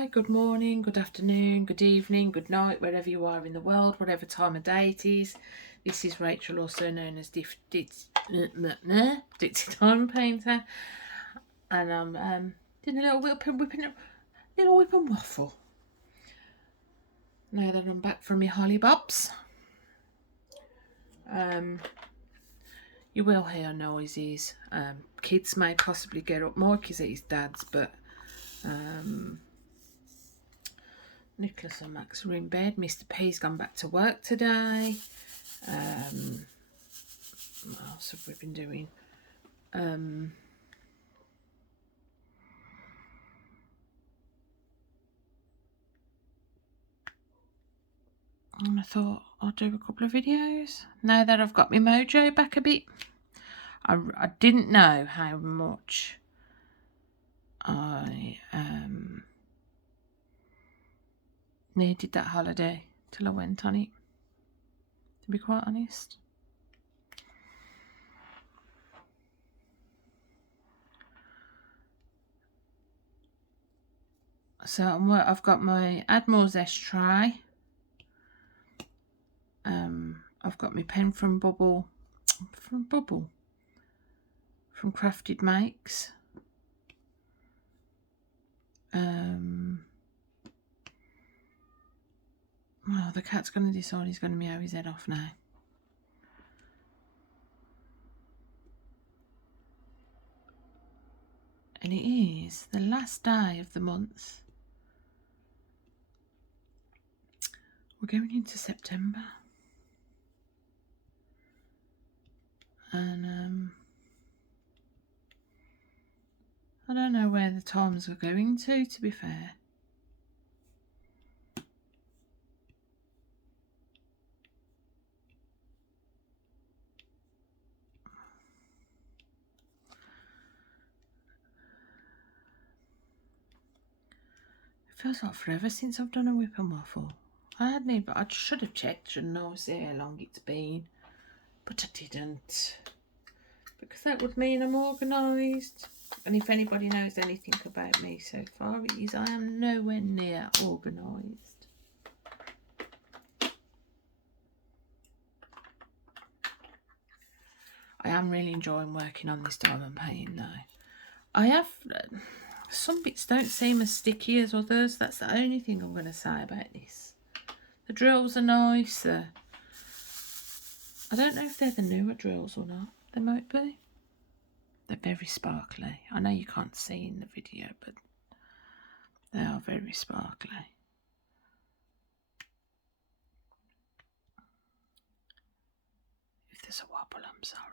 Hi, good morning, good afternoon, good evening, good night, wherever you are in the world, whatever time of day it is. This is Rachel, also known as Ditsy Time Painter, and I'm doing a little whip and waffle. Now that I'm back from my Holibobs, you will hear noises. Kids may possibly get up. Mikey's at his dad's, but Nicholas and Max are in bed. Mr. P's gone back to work today. What else have we been doing? And I thought I'll do a couple of videos now that I've got my mojo back a bit. I didn't know how much I needed that holiday till I went on it, to be quite honest. So I've got my Admiral's S tray. I've got my pen from Crafted Makes. Well, the cat's going to decide he's going to meow his head off now. And it is the last day of the month. We're going into September. And I don't know where the times are going to be fair. It feels like forever since I've done a whip and waffle. I should have checked, shouldn't I, see how long it's been. But I didn't. Because that would mean I'm organised. And if anybody knows anything about me so far, it is I am nowhere near organised. I am really enjoying working on this diamond painting though. I have... some bits don't seem as sticky as others. That's the only thing I'm going to say about this. The drills are nice. I don't know if they're the newer drills or not. They might be. They're very sparkly. I know you can't see in the video, but they are very sparkly. If there's a wobble, I'm sorry.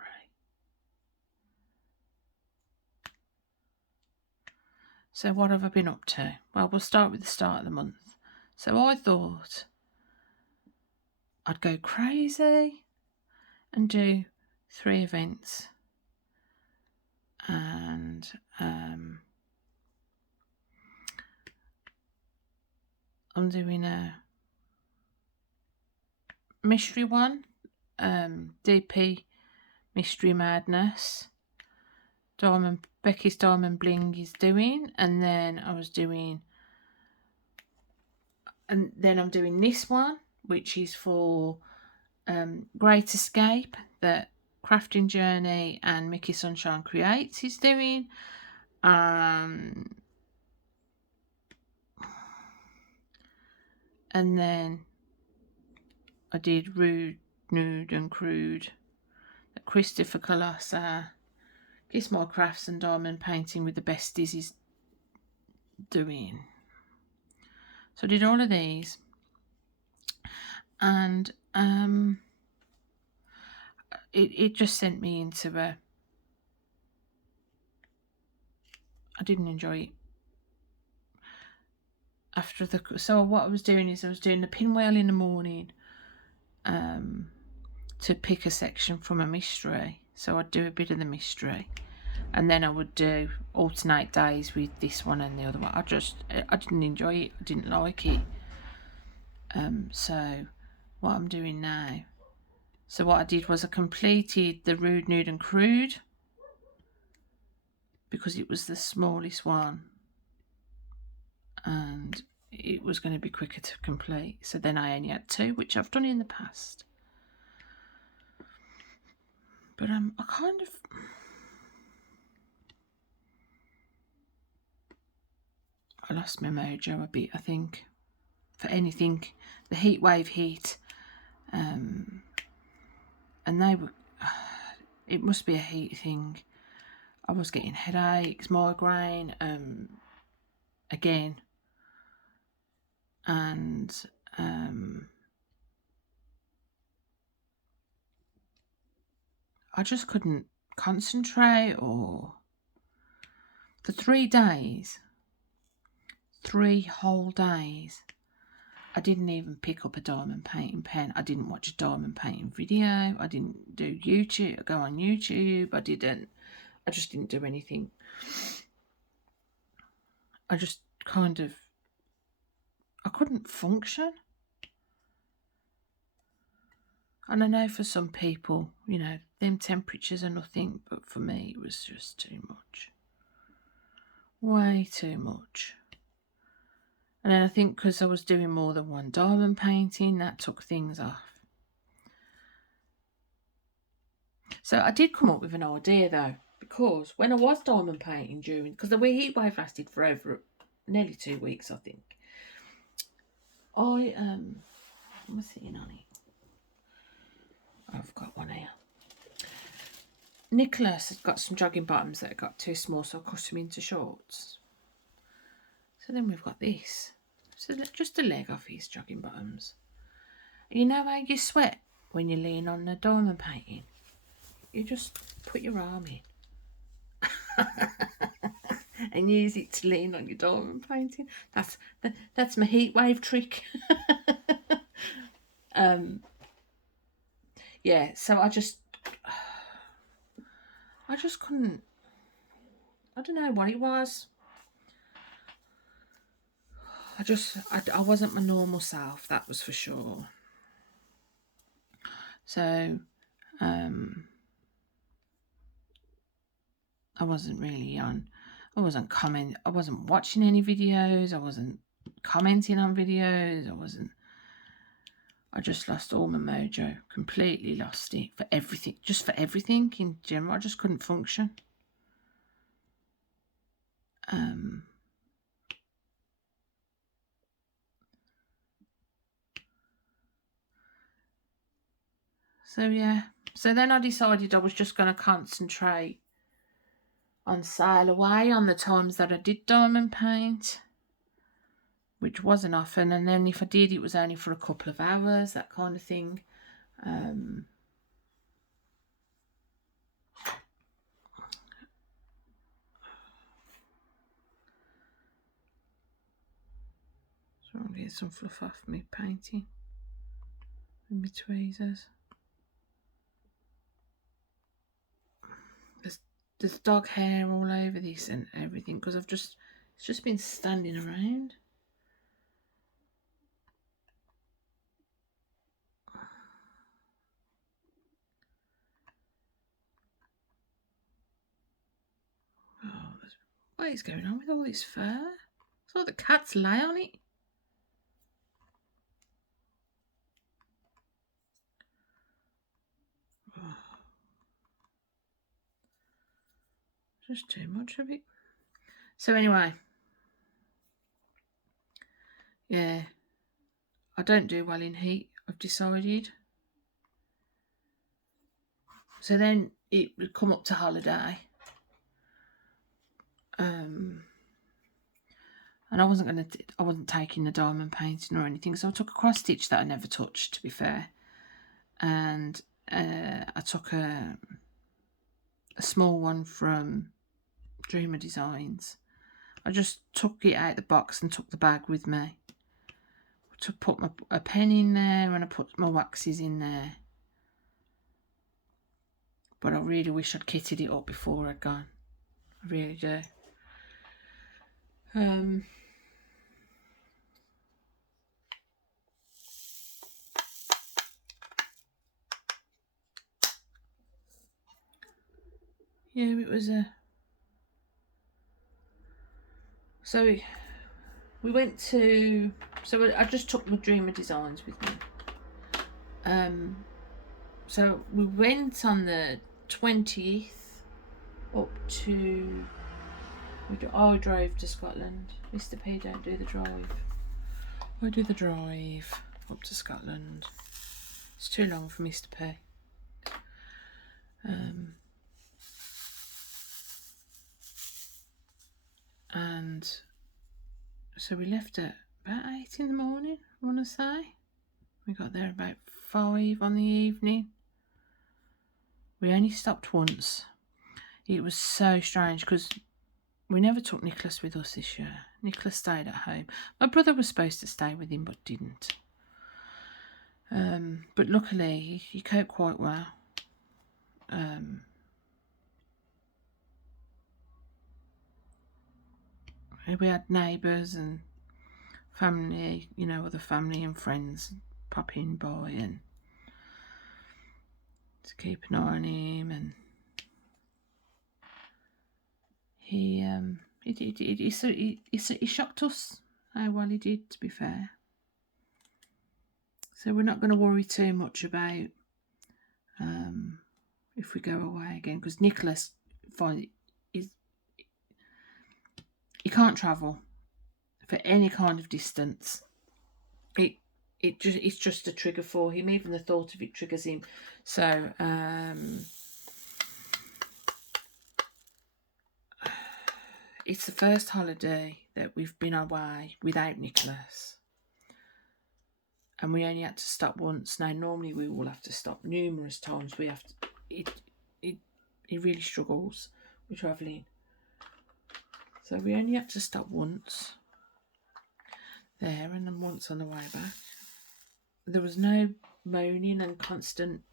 So what have I been up to? Well, we'll start with the start of the month. So I thought I'd go crazy and do 3 events. And I'm doing a mystery one, DP Mystery Madness. Becky's Diamond Bling is doing, and then I'm doing this one, which is for Great Escape that Crafting Journey and Mickey Sunshine Creates is doing. And then I did Rude, Nude and Crude that Christopher Colossa, Gizmo Crafts and Diamond Painting with the Besties is doing. So I did all of these, and it just sent me into I didn't enjoy it. So what I was doing is I was doing the pinwheel in the morning to pick a section from a mystery. So I'd do a bit of the mystery, and then I would do alternate days with this one and the other one. I didn't enjoy it. I didn't like it. So what I'm doing now. So what I did was I completed the Rude, Nude and Crude because it was the smallest one. And it was going to be quicker to complete. So then I only had 2, which I've done in the past. But I kind of... I lost my mojo a bit, I think, for anything. The Heatwave hit, and they were... It must be a heat thing. I was getting headaches, migraine, again. And I just couldn't concentrate, or for 3 days, 3 whole days, I didn't even pick up a diamond painting pen. I didn't watch a diamond painting video. I didn't do YouTube, go on YouTube. I just didn't do anything. I just kind of, I couldn't function. And I know for some people, you know, them temperatures are nothing, but for me it was just too much. Way too much. And then I think because I was doing more than one diamond painting, that took things off. So I did come up with an idea though, because when I was diamond painting because the Heatwave lasted for over nearly 2 weeks, I think. I'm sitting on it. I've got one here. Nicholas has got some jogging bottoms that got too small, so I cut them into shorts. So then we've got this. So just a leg off his jogging bottoms. You know how you sweat when you lean on the diamond painting? You just put your arm in and use it to lean on your diamond painting. That's my Heatwave trick. Yeah, so I just couldn't. I don't know what it was. I wasn't my normal self, that was for sure. So, I wasn't really on. I wasn't watching any videos. I wasn't commenting on videos. I just lost all my mojo. Completely lost it for everything. Just for everything in general. I just couldn't function. So yeah. So then I decided I was just going to concentrate on sail away on the times that I did diamond paint, which wasn't often, and then if I did, it was only for a couple of hours, that kind of thing. So I'll get some fluff off me painting with my tweezers. There's dog hair all over this and everything because it's just been standing around. Oh, what is going on with all this fur? It's like the cats lay on it. Oh. Just too much of it. So anyway, yeah, I don't do well in heat, I've decided. So then it would come up to holiday. And I wasn't taking the diamond painting or anything, so I took a cross stitch that I never touched, to be fair, and I took a small one from Dreamer Designs. I just took it out of the box and took the bag with me to put a pen in there, and I put my waxes in there. But I really wish I'd kitted it up before I'd gone. I really do. Yeah, it was so we went to, so I just took my Dreamer Designs with me. So we went on the 20th up to, I drove to Scotland. Mr. P don't do the drive. I do the drive up to Scotland. It's too long for Mr. P. And so we left at about 8 in the morning, I want to say. We got there about 5 on the evening. We only stopped once. It was so strange because we never took Nicholas with us this year. Nicholas stayed at home. My brother was supposed to stay with him but didn't. But luckily he coped quite well. We had neighbours and family, you know, other family and friends popping by and to keep an eye on him, and he shocked us how well he did, to be fair. So we're not going to worry too much about if we go away again, because Nicholas he can't travel for any kind of distance. It's just a trigger for him. Even the thought of it triggers him. So it's the first holiday that we've been away without Nicholas, and we only had to stop once. Now normally we will have to stop numerous times. We have to. He really struggles with travelling, so we only had to stop once there, and then once on the way back. There was no moaning and constant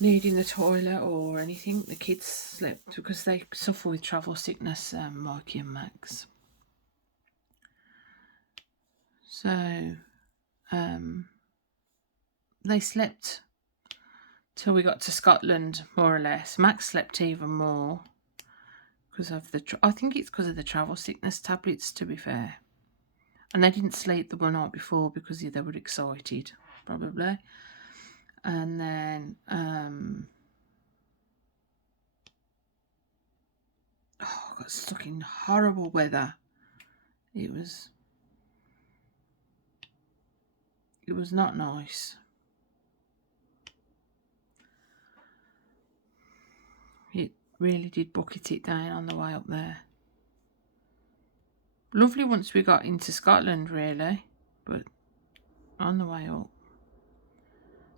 needing the toilet or anything. The kids slept because they suffer with travel sickness, Mikey and Max. So they slept till we got to Scotland, more or less. Max slept even more because of I think it's because of the travel sickness tablets, to be fair. And they didn't sleep the one night before because they were excited, probably. And then I got stuck in horrible weather. It was not nice. It really did bucket it down on the way up there. Lovely once we got into Scotland, really, but on the way up.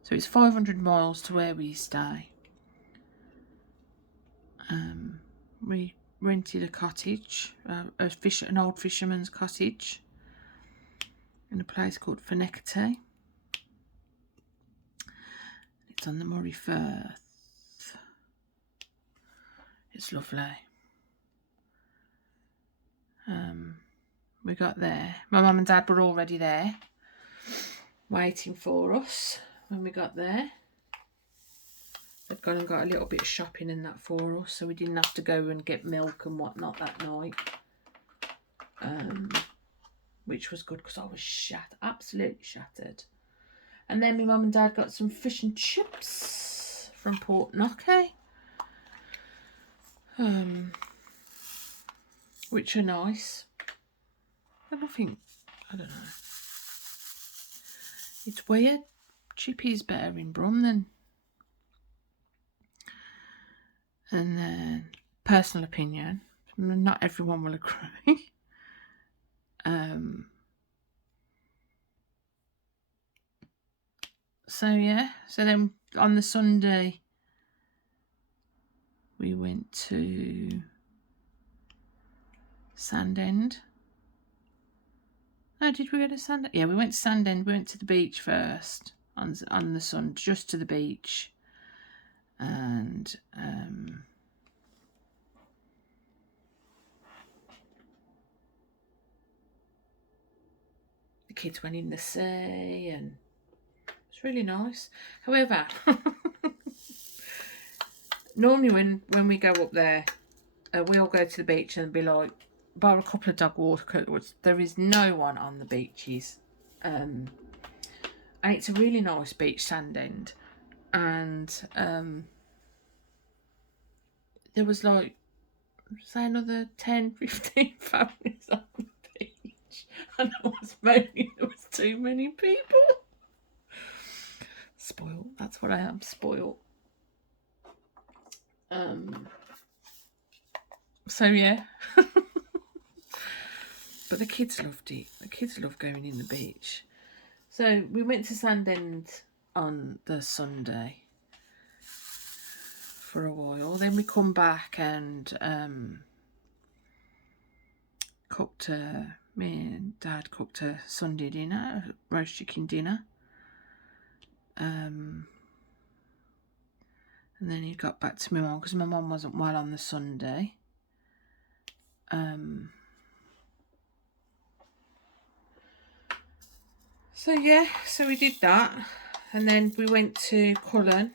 So it's 500 miles to where we stay. We rented a cottage, an old fisherman's cottage, in a place called Fenechate. It's on the Moray Firth. It's lovely. We got there. My mum and dad were already there, waiting for us when we got there. They'd gone and got a little bit of shopping and that for us, so we didn't have to go and get milk and whatnot that night. Which was good because I was absolutely shattered. And then my mum and dad got some fish and chips from Port Knockey, which are nice. But nothing, I don't know. It's weird. Chippy's better in Brum than. And then, personal opinion, not everyone will agree. So yeah, so then on the Sunday we went to Sandend. No, did we go to Sandend? Yeah, we went to Sandend. We went to the beach first on the Sunday, just to the beach, and the kids went in the sea, and it's really nice. However, normally when we go up there, we all go to the beach and be like bar a couple of dog walkers, there is no one on the beaches. And it's a really nice beach, sand end. And there was like, say, another 10, 15 families on the beach. And I was moaning there was too many people. Spoiled. That's what I am, spoiled. So yeah. But the kids loved it. The kids love going in the beach. So we went to Sandend on the Sunday for a while. Then we come back and me and Dad cooked a Sunday dinner, a roast chicken dinner. And then he got back to my mum because my mum wasn't well on the Sunday. So yeah, so we did that, and then we went to Cullen,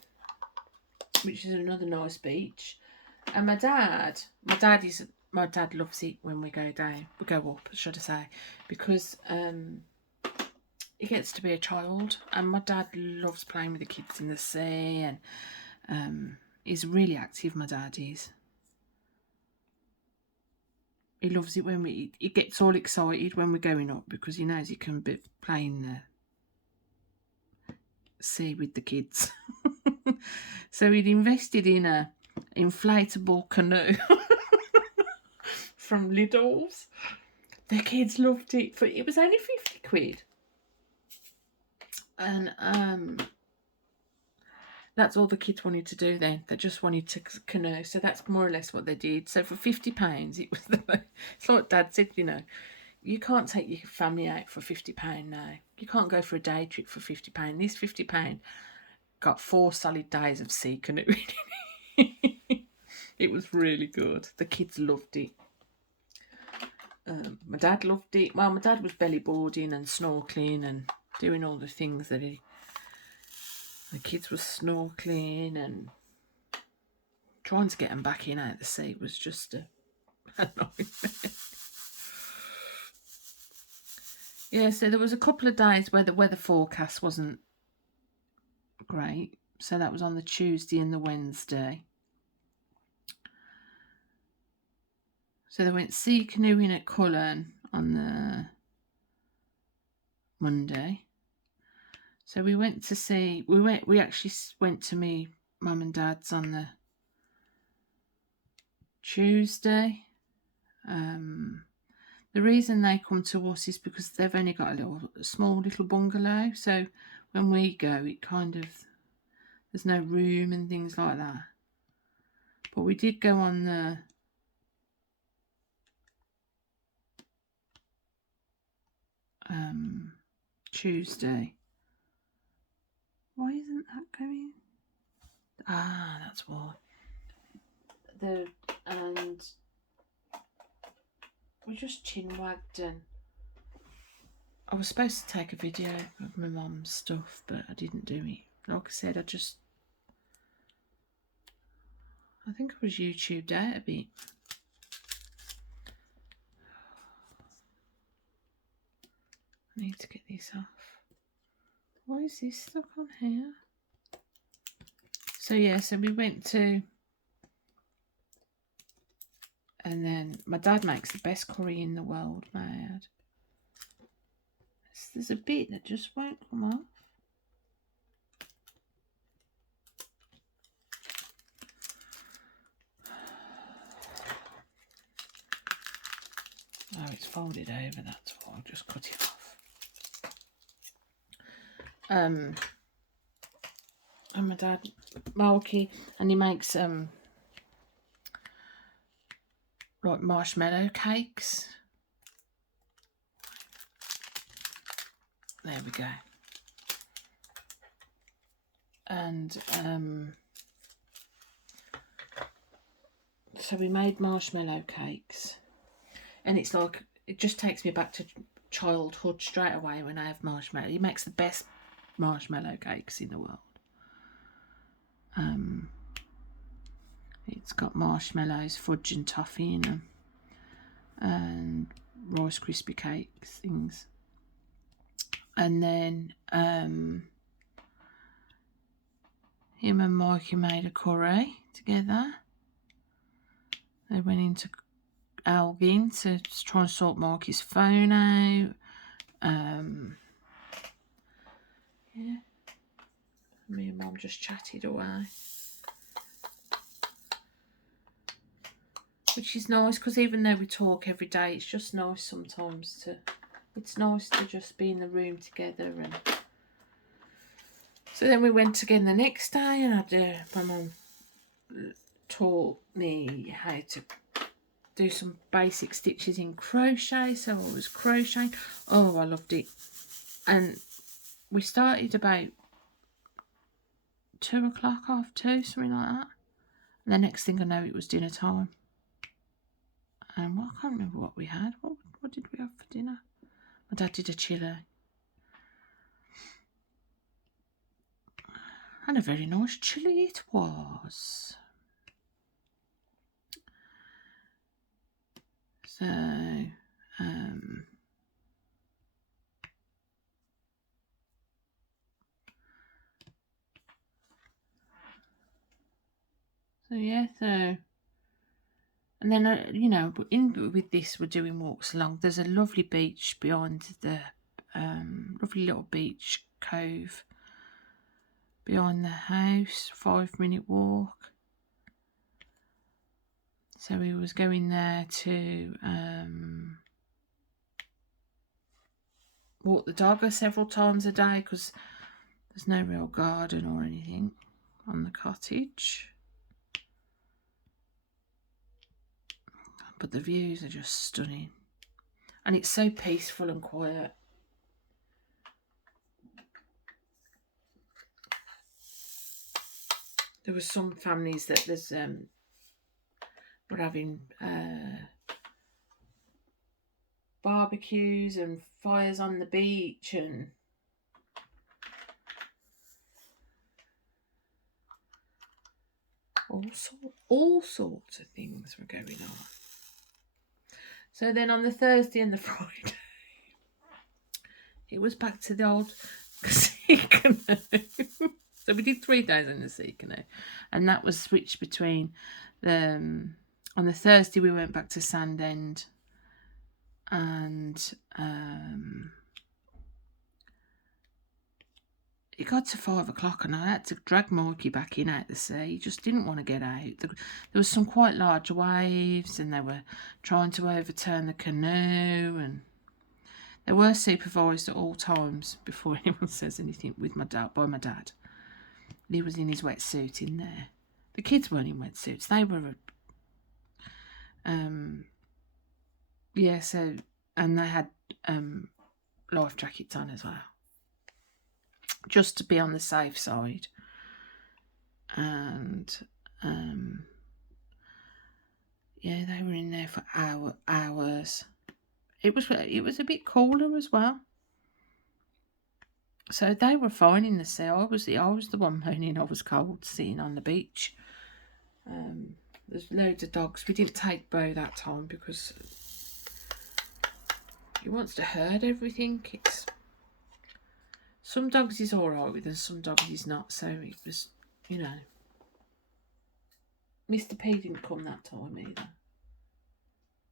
which is another nice beach. And my dad loves it when we go up, should I say, because he gets to be a child, and my dad loves playing with the kids in the sea, and he's really active. My dad is. He loves it when he gets all excited when we're going up because he knows he can be playing the sea with the kids. So he'd invested in a inflatable canoe from Lidl's. The kids loved it. It was only 50 quid. And that's all the kids wanted to do then. They just wanted to canoe. So that's more or less what they did. So for £50, it was it's like Dad said, you know, you can't take your family out for £50 now. You can't go for a day trip for £50. This £50 got 4 solid days of sea canoeing. It was really good. The kids loved it. My dad loved it. Well, my dad was belly boarding and snorkeling and doing all the things that the kids were snorkeling, and trying to get them back in out of the sea was just a nightmare. Yeah, so there was a couple of days where the weather forecast wasn't great. So that was on the Tuesday and the Wednesday. So they went sea canoeing at Cullen on the Monday. So we went to see, we actually went to me mum and dad's on the Tuesday. The reason they come to us is because they've only got a small little bungalow. So when we go, it kind of, there's no room and things like that. But we did go on the Tuesday. Why isn't that going? Ah, that's why. And we just chin wagged, and I was supposed to take a video of my mum's stuff, but I didn't do it. Like I said, I think I was YouTubed out a bit. I need to get this off. Why is this stuck on here? So yeah, so we went to, and then my dad makes the best curry in the world, mad. There's a bit that just won't come off. Oh, it's folded over, that's why. I'll just cut it off. And my dad, Marky, and he makes like marshmallow cakes. There we go. And so we made marshmallow cakes, and it's like, it just takes me back to childhood straight away when I have marshmallow. He makes the best marshmallow cakes in the world. It's got marshmallows, fudge and toffee in them. and Rice Krispie cakes things. And then him and Mikey made a curry together. They went into Elgin to try and sort Mikey's phone out. Yeah, me and Mum just chatted away, which is nice, because even though we talk every day, it's just nice sometimes to. It's nice to just be in the room together. And so then we went again the next day, and my mum taught me how to do some basic stitches in crochet, so I was crocheting. Oh, I loved it. And we started about 2 o'clock, 2:30, something like that. And the next thing I know, it was dinner time. And I can't remember what we had. What did we have for dinner? My dad did a chili. And a very nice chili it was. So, yeah, and then, you know, with this, we're doing walks along. There's a lovely beach behind the, lovely little beach cove behind the house, 5-minute walk. So we was going there to walk the dog several times a day, because there's no real garden or anything on the cottage. But the views are just stunning. And it's so peaceful and quiet. There were some families that were having barbecues and fires on the beach, and all sorts of things were going on. So then on the Thursday and the Friday, it was back to the old sea canoe. So we did 3 days in the sea canoe, and that was switched between on the Thursday we went back to Sandend, and it got to 5 o'clock, and I had to drag Mikey back in out the sea. He just didn't want to get out. There was some quite large waves, and they were trying to overturn the canoe, and they were supervised at all times before anyone says anything by my dad. He was in his wetsuit in there. The kids weren't in wetsuits. They were, yeah. So, and they had life jackets on as well, just to be on the safe side. And yeah, they were in there for hours. It was a bit cooler as well. So they were fine in the sea. I was the one moaning I was cold sitting on the beach. There's loads of dogs. We didn't take Bo that time because he wants to herd everything. Some dogs he's alright with and some dogs he's not. So it was, you know. Mr. P didn't come that time either.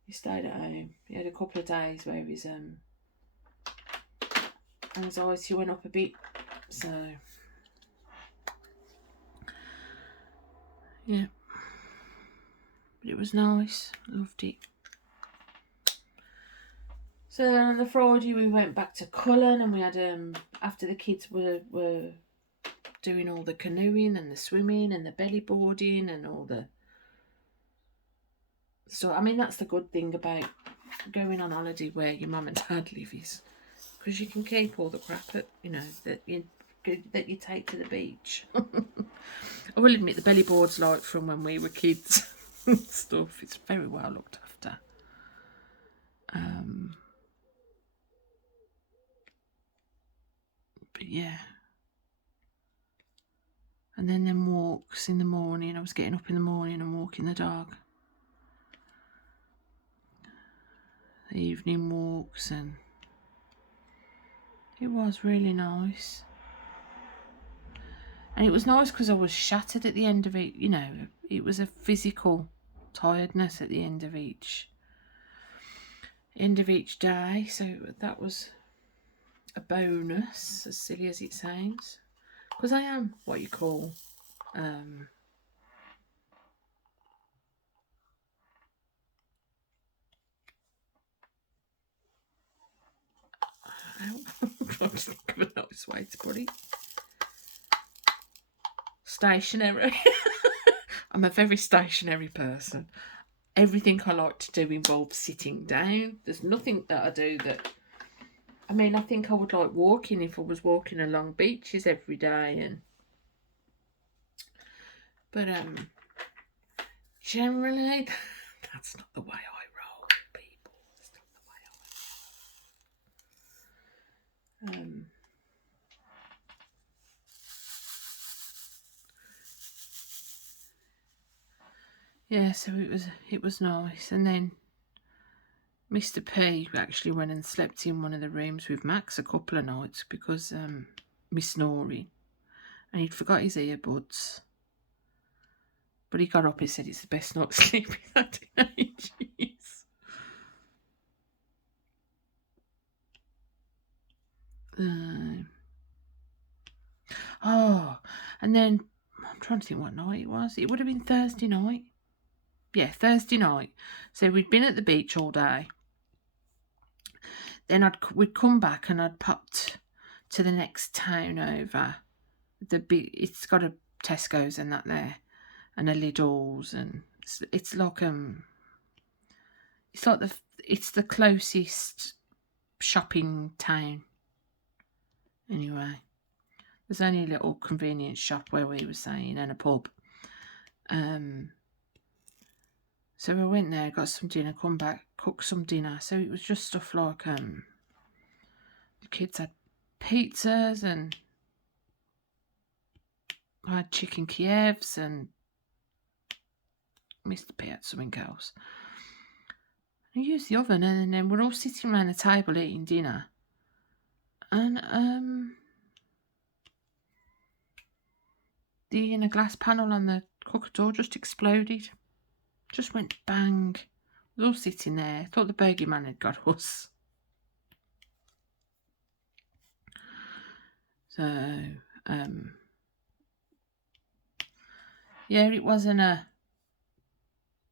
He stayed at home. He had a couple of days where his anxiety went up a bit, so yeah, but it was nice. Loved it. So then on the Friday we went back to Cullen, and we had after the kids were doing all the canoeing and the swimming and the belly boarding and all the. So I mean, that's the good thing about going on holiday where your mum and dad live, is because you can keep all the crap that you take to the beach. I will admit the belly board's like from when we were kids and stuff. It's very well looked after. But yeah. And then walks in the morning. I was getting up in the morning and walking the dog. evening walks, and it was really nice. And it was nice because I was shattered at the end of it. You know, it was a physical tiredness at the end of each day. So that was a bonus, as silly as it sounds. Because I am what you call I'm trying to think of a nice way to put it. Stationary. I'm a very stationary person. Everything I like to do involves sitting down. There's nothing that I do that... I mean, I think I would like walking if I was walking along beaches every day, but generally that's not the way I roll, people. That's not the way I roll. Yeah, so it was nice. And then Mr. P actually went and slept in one of the rooms with Max a couple of nights because me snoring, and he'd forgot his earbuds. But he got up and said it's the best night's sleep he's had in ages. And then I'm trying to think what night it was. It would have been Thursday night. Yeah, Thursday night. So we'd been at the beach all day. Then we'd come back and I'd popped to the next town over. It's got a Tesco's and that there, and a Lidl's, and it's like it's the closest shopping town. Anyway, there's only a little convenience shop where we were staying and a pub. So we went there, got some dinner, come back, cooked some dinner. So it was just stuff like the kids had pizzas, and I had chicken Kievs, and Mr. P had something else. I used the oven, and then we're all sitting around the table eating dinner. And the inner glass panel on the cooker door just exploded. Just went bang. We were all sitting there. Thought the bogeyman had got us. So, yeah, it wasn't a...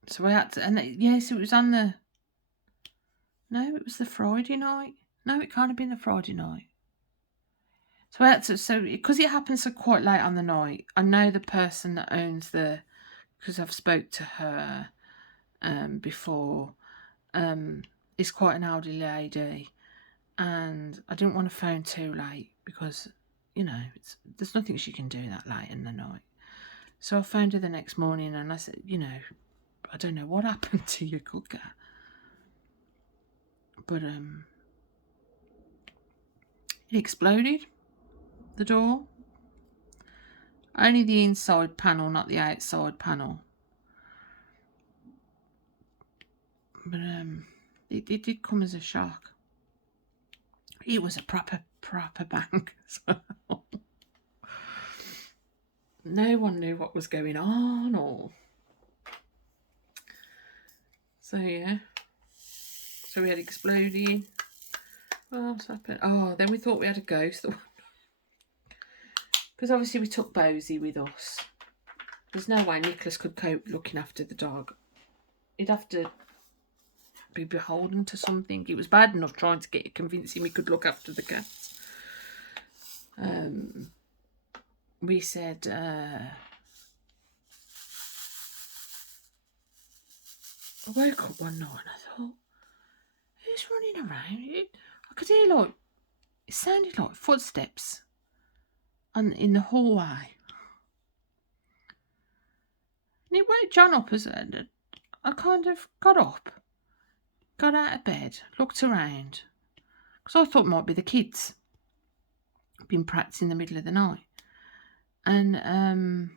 So I had to... And yes, it was on the... No, it was the Friday night. No, it can't have been the Friday night. So I had to... So, because it happened so quite late on the night, I know the person that owns the... Because I've spoke to her before. Is quite an elderly lady. And I didn't want to phone too late because... You know, there's nothing she can do that late in the night. So I phoned her the next morning and I said, you know, I don't know what happened to your cooker. But it exploded, the door. Only the inside panel, not the outside panel. But it did come as a shock. It was a proper bang as well. No one knew what was going on, or... So, yeah. So we had exploding. What else happened? Oh, then we thought we had a ghost. Because obviously we took Bosie with us. There's no way Nicholas could cope looking after the dog. He'd have to be beholden to something. It was bad enough trying to convince him he could look after the cats. We said... I woke up one night and I thought, who's running around? I could hear like... It sounded like footsteps in the hallway. And it woke John up as I kind of got up, got out of bed, looked around. Because I thought it might be the kids. Been practicing in the middle of the night. And,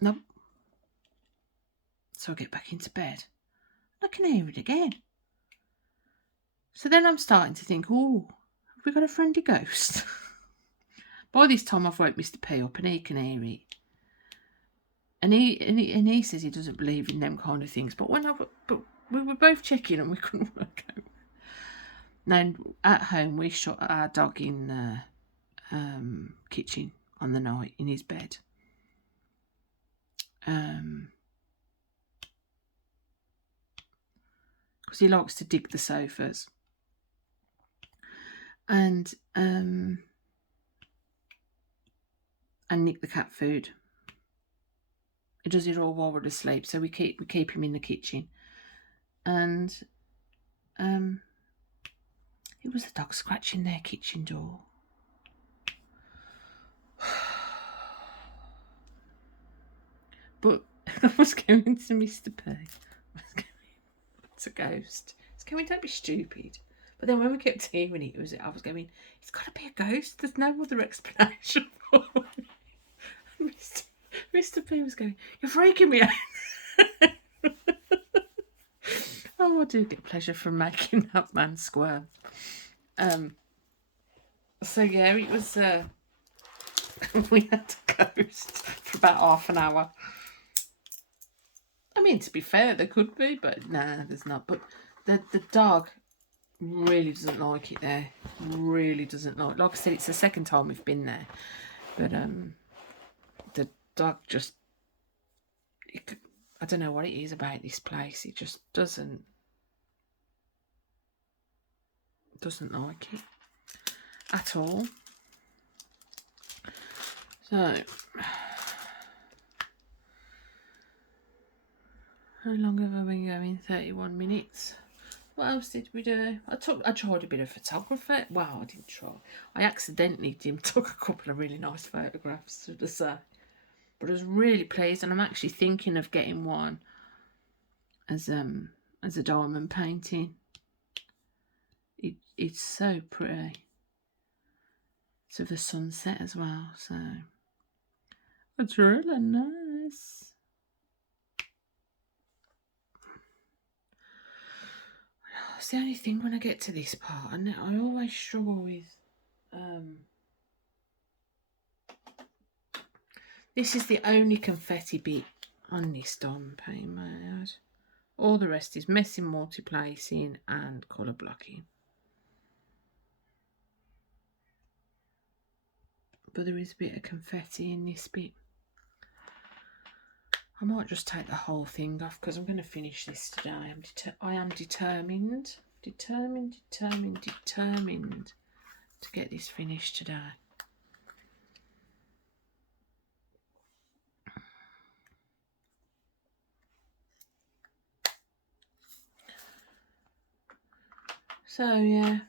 nope. So I get back into bed. I can hear it again. So then I'm starting to think, oh, have we got a friendly ghost? By this time I've woke Mr. P up and he can hear it. And he says he doesn't believe in them kind of things. But we were both checking and we couldn't work out. Now at home we shot our dog in the kitchen on the night in his bed. Because he likes to dig the sofas. And nick the cat food. He does it all while we're asleep, so we keep him in the kitchen. And it was the dog scratching their kitchen door. But I was going to Mr. P. It's a ghost. It's going, don't be stupid. But then when we kept hearing it, I was going, it's got to be a ghost. There's no other explanation for it. Mr. P was going, you're freaking me out. Oh, I do get pleasure from making that man squirm. So yeah, it was. We had to ghost for about half an hour. I mean, to be fair, there could be, but nah, there's not. But the dog really doesn't like it there. Really doesn't like. Like I said, it's the second time we've been there, but the dog just. I don't know what it is about this place. It just doesn't like it at all. So, how long have I been going? 31 minutes. What else did we do? I tried a bit of photography. Well, I didn't try. I accidentally took a couple of really nice photographs, to say. But I was really pleased, and I'm actually thinking of getting one as a diamond painting. It's so pretty. It's of a sunset as well, so it's really nice. It's the only thing when I get to this part, and I always struggle with. This is the only confetti bit on this diamond painting made. All the rest is messing, multiplacing, and colour blocking. But there is a bit of confetti in this bit. I might just take the whole thing off because I'm going to finish this today. I am determined to get this finished today. So yeah,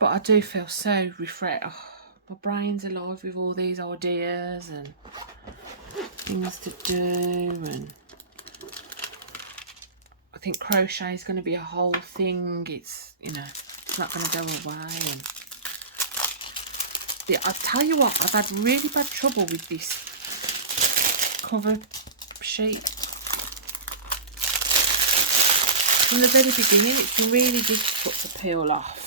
but I do feel so refreshed. Oh, my brain's alive with all these ideas and things to do, and I think crochet is going to be a whole thing. It's, you know, it's not going to go away. And yeah, I'll tell you what, I've had really bad trouble with this cover sheet. From the very beginning, it's been really difficult to peel off.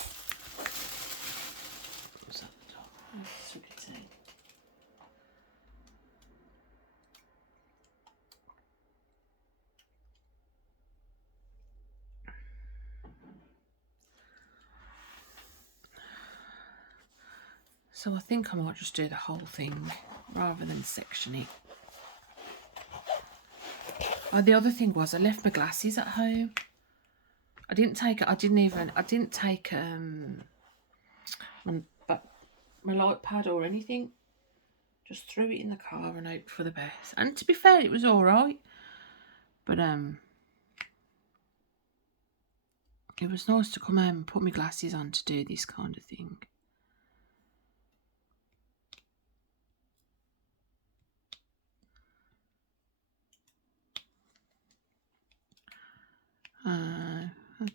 So I think I might just do the whole thing rather than section it. Oh, the other thing was I left my glasses at home. I didn't take my light pad or anything. Just threw it in the car and hoped for the best. And to be fair, it was all right. But it was nice to come home and put my glasses on to do this kind of thing.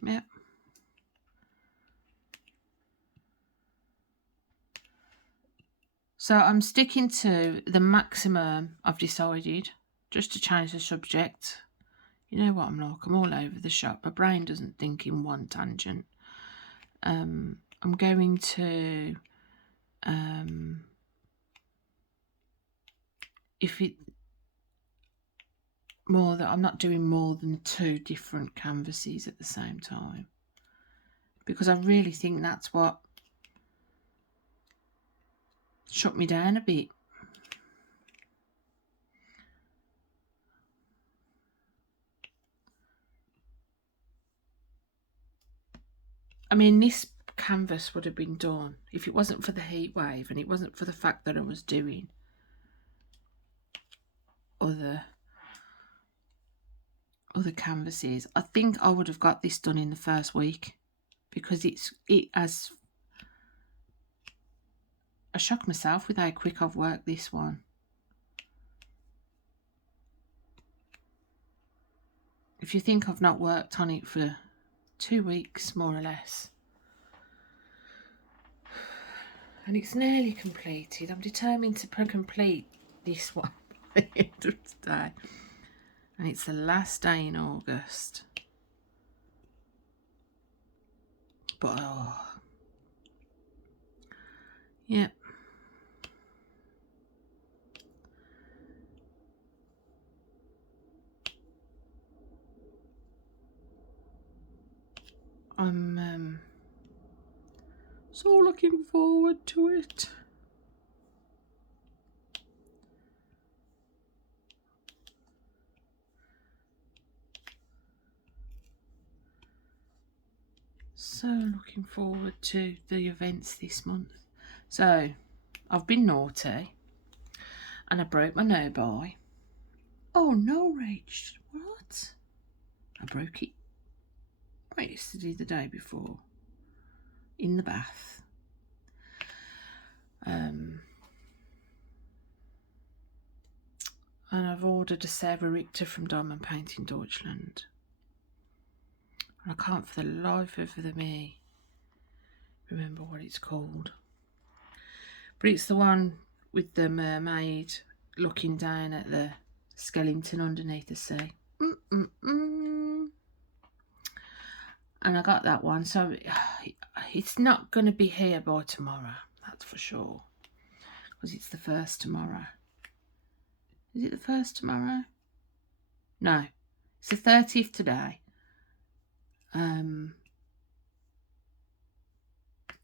Yeah. So I'm sticking to the maximum I've decided, just to change the subject. You know what I'm like, I'm all over the shop. My brain doesn't think in one tangent. I'm going to, if it, more that I'm not doing more than 2 different canvases at the same time. Because I really think that's what shut me down a bit. I mean, this canvas would have been done if it wasn't for the heat wave and it wasn't for the fact that I was doing other canvases. I think I would have got this done in the first week, because it has. I shocked myself with how quick I've worked this one. If you think I've not worked on it for 2 weeks, more or less. And it's nearly completed. I'm determined to complete this one by the end of today. And it's the last day in August. But, oh. Yep. I'm so looking forward to it. So looking forward to the events this month. So I've been naughty and I broke my no by. Oh no, Rach, what? I broke it right yesterday, the day before, in the bath. And I've ordered a Serra Richter from Diamond Painting Deutschland. And I can't for the life of me remember what it's called. But it's the one with the mermaid looking down at the skeleton underneath the sea. And I got that one, so it's not going to be here by tomorrow, that's for sure, because it's the 1st tomorrow. Is it the 1st tomorrow? No, it's the 30th today.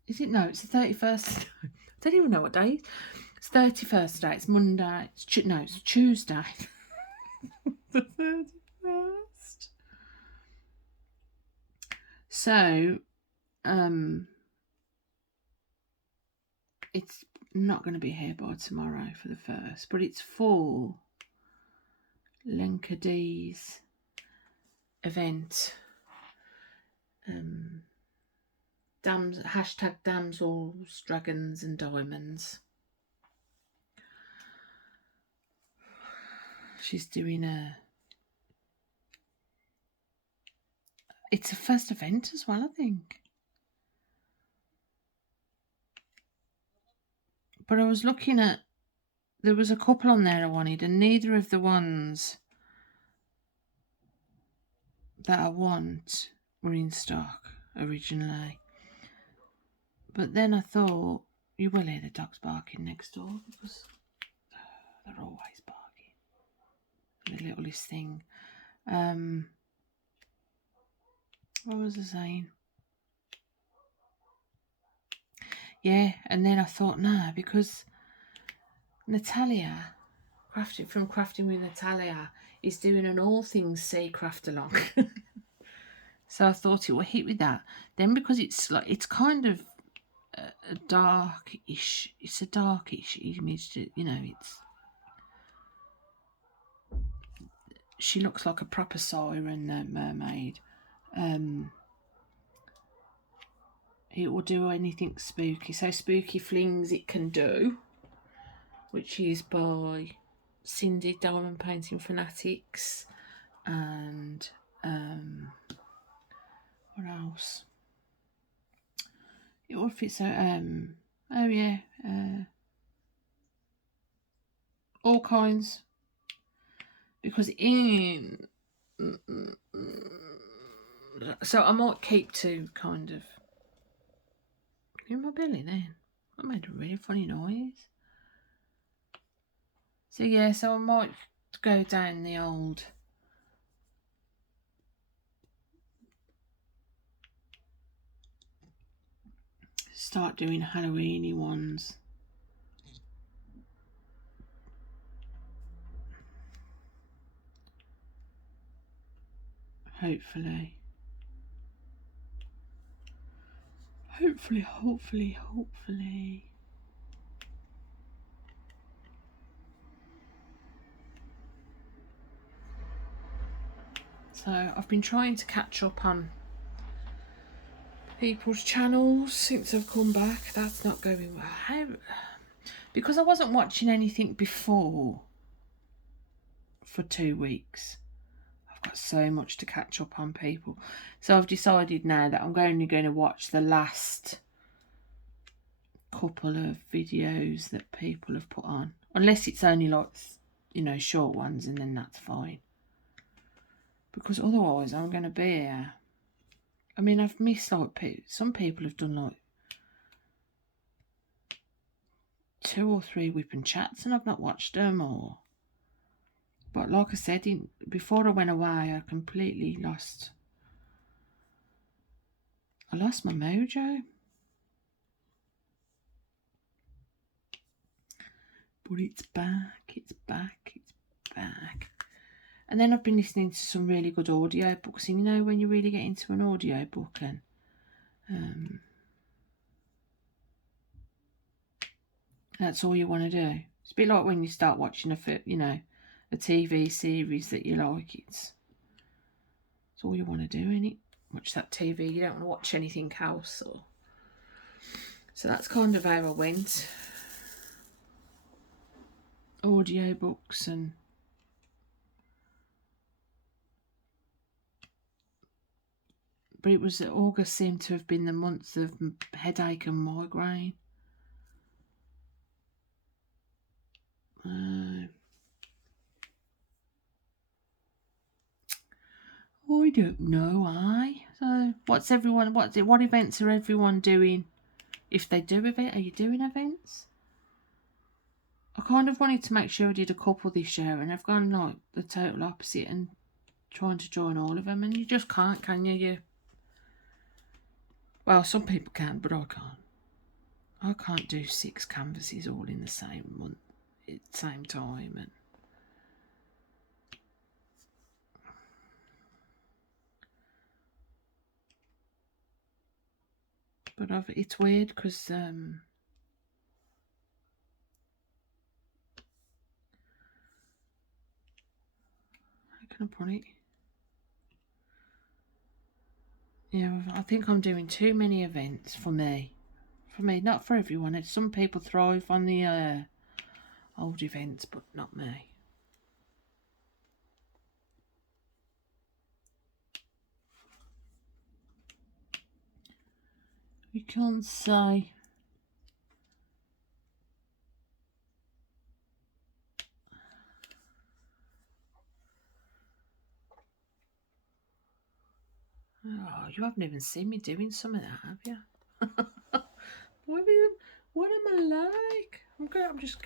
Is it? No, it's the 31st. I don't even know what day it is. It's 31st today. It's Monday. It's Tuesday. The 31st. So, it's not going to be here by tomorrow for the 1st, but it's for Lenka D's event. Hashtag damsels, dragons and diamonds. She's doing it's a first event as well, I think. But I was looking at, there was a couple on there I wanted, and neither of the ones that I want were in stock originally. But then I thought, you will hear the dogs barking next door, because they're always barking. The littlest thing. What was I saying? Yeah, and then I thought, nah, because Natalia, Crafting with Natalia, is doing an all things sea craft along. So I thought it would hit with that. Then because it's like, it's kind of a darkish, it's a darkish image, you know, she looks like a proper siren mermaid. It will do anything spooky. So Spooky Flings it can do, which is by Cindy, Diamond Painting Fanatics, and what else? It will fit so oh yeah, all kinds. Because in So I might keep to kind of... in my belly then. I made a really funny noise. So yeah, so I might go down the old... start doing Halloweeny ones. Hopefully. Hopefully. So I've been trying to catch up on people's channels since I've come back. That's not going well. Because I wasn't watching anything before for 2 weeks. I've got so much to catch up on, people. So I've decided now that I'm only going to watch the last couple of videos that people have put on. Unless it's only like, you know, short ones, and then that's fine. Because otherwise I'm going to be here. I mean, I've missed like, some people have done like 2 or 3 whipping chats and I've not watched them, or... But like I said, before I went away, I completely lost... I lost my mojo. But it's back, it's back, it's back. And then I've been listening to some really good audio books. And you know, when you really get into an audio book and... that's all you want to do. It's a bit like when you start watching a TV series that you like. It's all you want to do, innit? Watch that TV. You don't want to watch anything else. So that's kind of how I went. Audio books and... But it was... August seemed to have been the month of headache and migraine. I don't know, So what events are everyone doing? If they do event, are you doing events? I kind of wanted to make sure I did a couple this year, and I've gone like the total opposite and trying to join all of them, and you just can't, can you? Well, some people can, but I can't. I can't do 6 canvases all in the same month at the same time. And but it's weird because how can I put it? Yeah, I think I'm doing too many events for me. For me, not for everyone. Some people thrive on the old events, but not me. You can't say. Oh, you haven't even seen me doing some of that, have you? What am I like? I'm just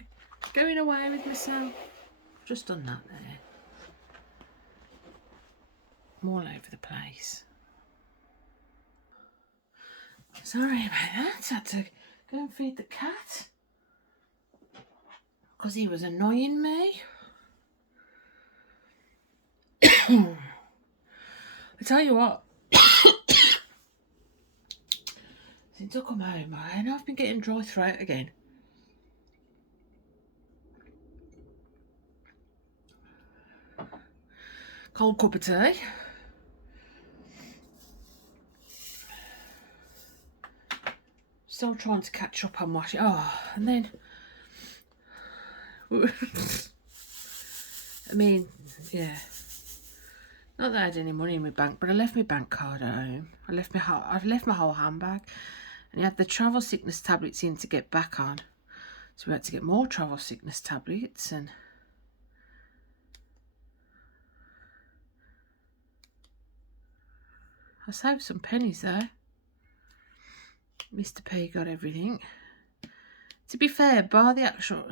going away with myself. I've just done that there. I'm all over the place. Sorry about that. I had to go and feed the cat because he was annoying me. I tell you what, since I come home, I've been getting dry throat again. Cold cup of tea. Still trying to catch up on washing. Oh, and then... I mean, yeah. Not that I had any money in my bank, but I left my bank card at home. I left my whole handbag. And he had the travel sickness tablets in to get back on. So we had to get more travel sickness tablets. And I saved some pennies though. Mr. P got everything. To be fair, bar the actual...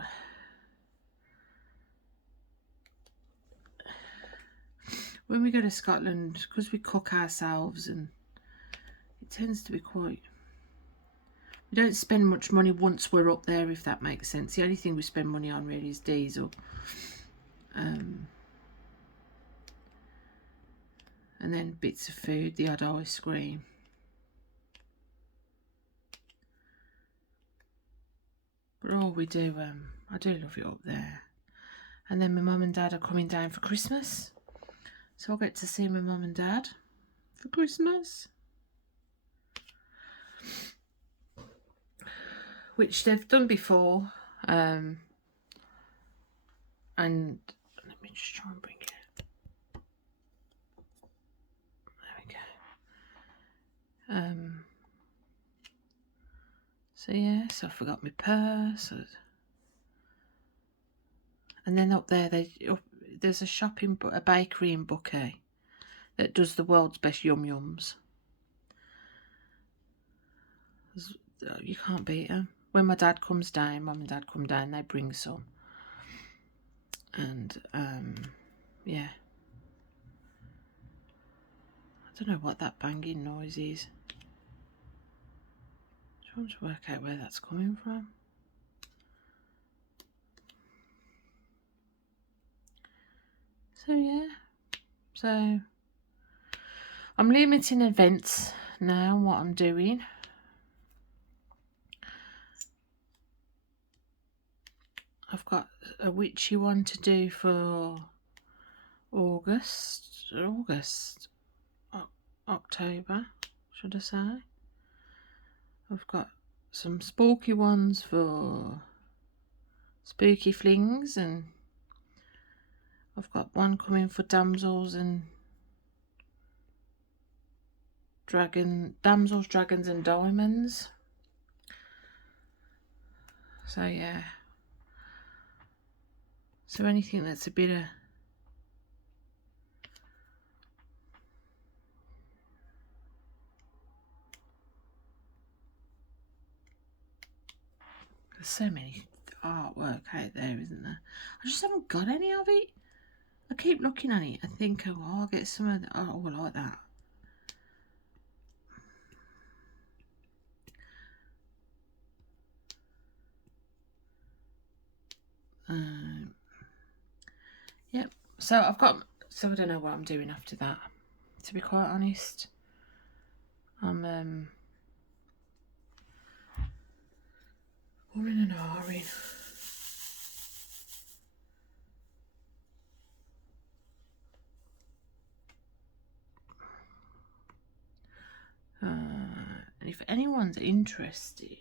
When we go to Scotland, because we cook ourselves, and it tends to be quite... We don't spend much money once we're up there, if that makes sense. The only thing we spend money on really is diesel. And then bits of food, the odd ice cream. But all we do, I do love it up there. And then my mum and dad are coming down for Christmas. So I'll get to see my mum and dad for Christmas. Which they've done before. And let me just try and bring it. There we go. So yeah, so I forgot my purse. And then up there, there's a bakery in Buckeye that does the world's best yum yums. You can't beat them. When my dad comes down, mum and dad come down, they bring some. And yeah, I don't know what that banging noise is. Trying to work out where that's coming from. So yeah, so I'm limiting events now, what I'm doing. I've got a witchy one to do for October, should I say. I've got some spooky ones for spooky flings, and I've got one coming for damsels, dragons and diamonds. So yeah. So anything that's a bit of... There's so many artwork out there, isn't there? I just haven't got any of it. I keep looking at it and think, oh, I'll get some of that. Oh, I like that. Yep. So I don't know what I'm doing after that. To be quite honest, I'm in and ahhing. And if anyone's interested,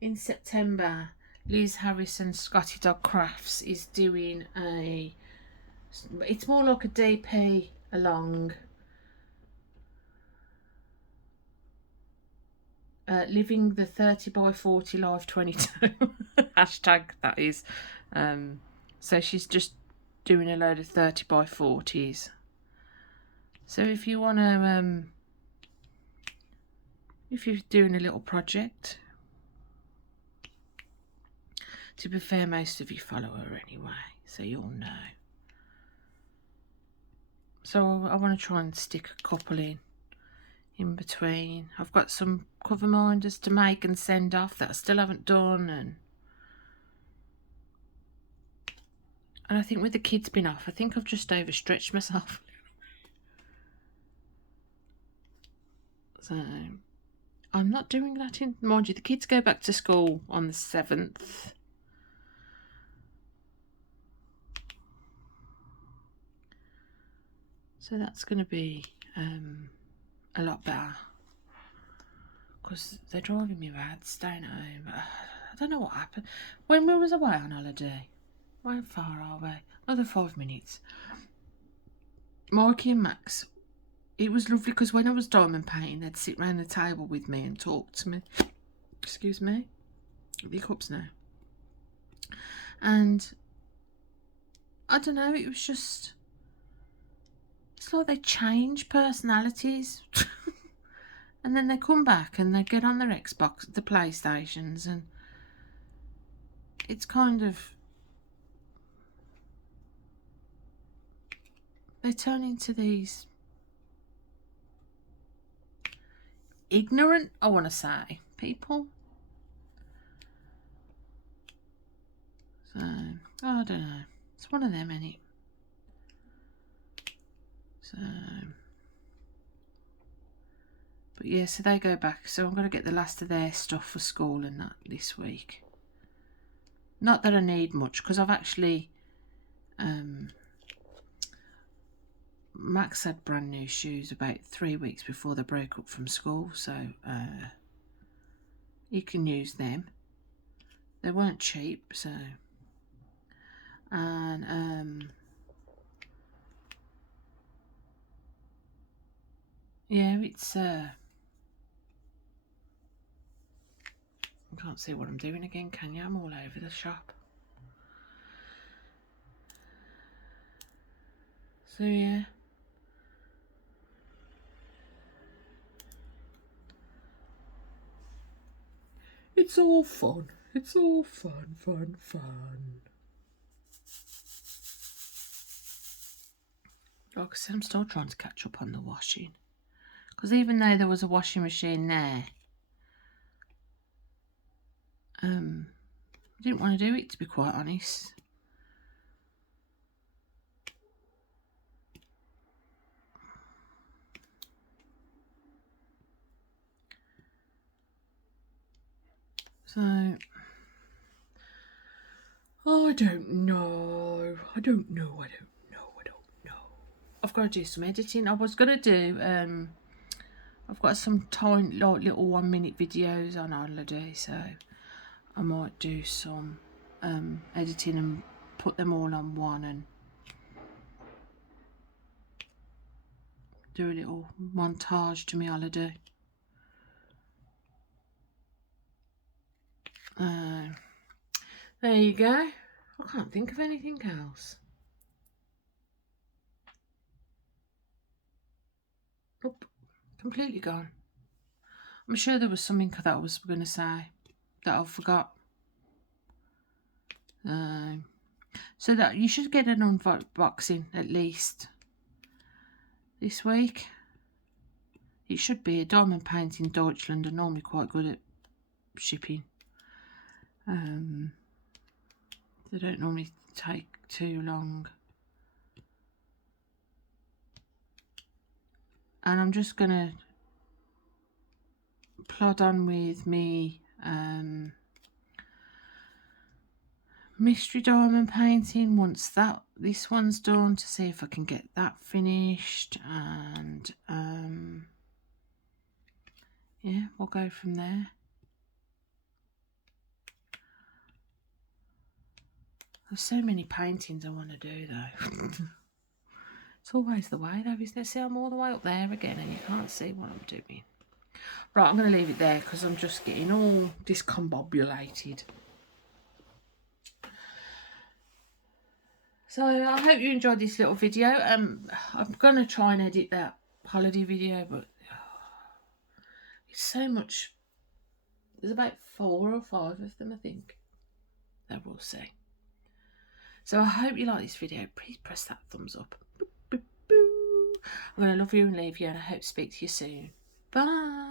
in September, Liz Harrison Scotty Dog Crafts is doing it's more like a DP along, living the 30 by 40 life 22 hashtag that is. So she's just doing a load of 30 by 40s. So if you want to, if you're doing a little project, to be fair, most of you follow her anyway, so you'll know. So I want to try and stick a couple in between. I've got some cover minders to make and send off that I still haven't done, and I think with the kids been off, I think I've just overstretched myself. So I'm not doing that in, mind you, the kids go back to school on the 7th. So that's going to be a lot better, because they're driving me mad staying at home. I don't know what happened when we was away on holiday. How far are we? Another 5 minutes. Mikey and Max, it was lovely because when I was diamond painting, they'd sit round the table with me and talk to me. Excuse me, the cups now. And I don't know, it was just It's like they change personalities. And then they come back and they get on their Xbox, the PlayStations, and it's kind of... they turn into these ignorant, I want to say, people. So, I don't know. It's one of them, ain't it? So, but yeah, so they go back. So I'm going to get the last of their stuff for school and that this week. Not that I need much, because I've actually... Max had brand new shoes about 3 weeks before they broke up from school, so you can use them. They weren't cheap, so... and yeah, it's I can't see what I'm doing again, can you? I'm all over the shop. So yeah. It's all fun. It's all fun, fun, fun. Like I said, I'm still trying to catch up on the washing. Because even though there was a washing machine there, I didn't want to do it, to be quite honest. So, oh, I don't know. I don't know. I've got to do some editing. I was going to do, I've got some tiny, like, little 1 minute videos on holiday, so I might do some editing and put them all on one and do a little montage to my holiday. There you go. I can't think of anything else. Nope, completely gone. I'm sure there was something that I was going to say that I forgot. So that you should get an unboxing at least this week. It should be. A diamond painting Deutschland are normally quite good at shipping. They don't normally take too long. And I'm just gonna plod on with me mystery diamond painting once this one's done, to see if I can get that finished, and yeah, we'll go from there. There's so many paintings I want to do though. It's always the way though, isn't it? See, I'm all the way up there again and you can't see what I'm doing. Right, I'm going to leave it there because I'm just getting all discombobulated. So I hope you enjoyed this little video. I'm going to try and edit that holiday video, but it's so much. There's about 4 or 5 of them, I think. So we'll see. So I hope you like this video. Please press that thumbs up. I'm going to love you and leave you, and I hope to speak to you soon. Bye.